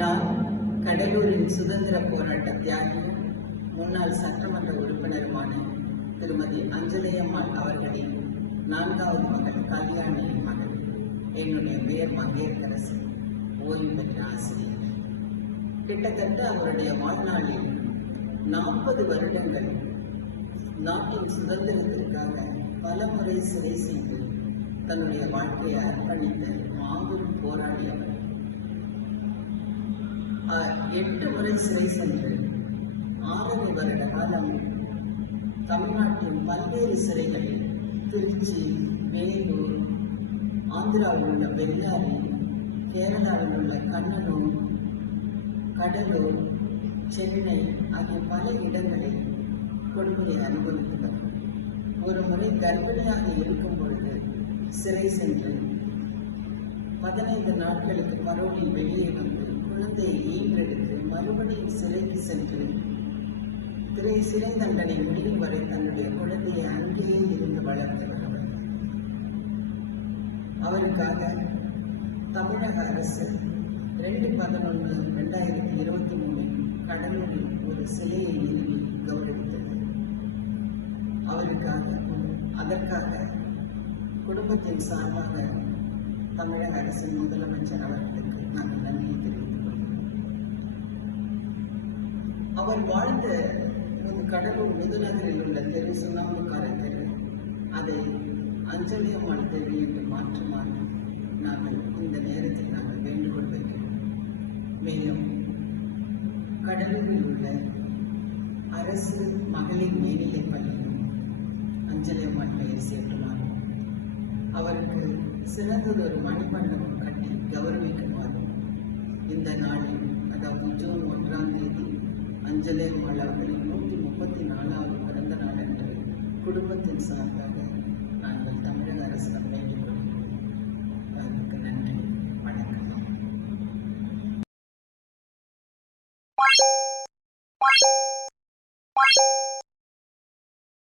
நான் கடலூரின் சுதந்திர போராட்ட தியாகியும் முன்னாள் சட்டமன்ற உறுப்பினருமான திருமதி அஞ்சலையம்மாள் அவர்களின் 4வது மகள் கல்யாணியின் மகள். என்னுடைய பெயர் மங்கையரசு, ஓய்வு பெற்ற ஆசிரியர். கிட்டத்தட்ட அவருடைய வாழ்நாளில் 40 வருடங்கள் நாட்டின் சுதந்திரத்திற்காக பல முறை சிறை செய்து தன்னுடைய வாழ்க்கையை அர்ப்பணித்த மாபெரும் போராடியவர். 8 முறை சிறை சென்று 6 வருட காலம் தமிழ்நாட்டின் பல்வேறு சிறைகளில் திருச்சி, வேலூர், ஆந்திராவில் உள்ள பெரியாரி, கேரளாவில் உள்ள கண்ணனூர், கடலூர், சென்னை ஆகிய பல இடங்களில் கொடுமையை அனுபவித்தவர். ஒரு முறை கர்ப்பிணியாக இருக்கும் பொழுது சிறை சென்று 15 நாட்களுக்கு பரோலில் வெளியே வந்து குழந்தையை ஈன்றெடுத்து மறுபடியும் சிறைக்கு சென்று சிறை தண்டனை முடியும் வரை தன்னுடைய குழந்தையை அங்கேயே இருந்து வளர்த்தவர் அவர். அவருக்காக தமிழக அரசு 2/11/2023 கடலூரில் ஒரு சிலையை நிறுவி கௌரவித்தது. அதற்காக குடும்பத்தின் சார்பாக தமிழக அரசின் முதலமைச்சர் அவர்களுக்கு நாங்கள் நன்றி தெரிவித்துக் கொள்கிறோம். அவர் வாழ்ந்த கடலூர் முதுநகரில் உள்ள தெரு சுண்ணாம்புக்கார தெரு, அதை அஞ்சலியம்மாள் தெரு என்று மாற்றுமாறு நாங்கள் இந்த நேரத்தில் நாங்கள் வேண்டுகோள் வைக்கிறோம். மேலும் கடலூரில் உள்ள அரசு மகளிர் மேல்நிலைப் பள்ளியும் அஞ்சலியம்மாள் பெயர் சேர்க்குமாறு, அவருக்கு சிறந்ததொரு மணிமண்டபம் கட்டி கௌரவிக்குமாறு இந்த நாளில், அதாவது ஜூன் 1ஆம் தேதி அஞ்சலியம்மாள் அவர்களின் 134வது பிறந்த நாள் அன்று குடும்பத்தின் சார்பாக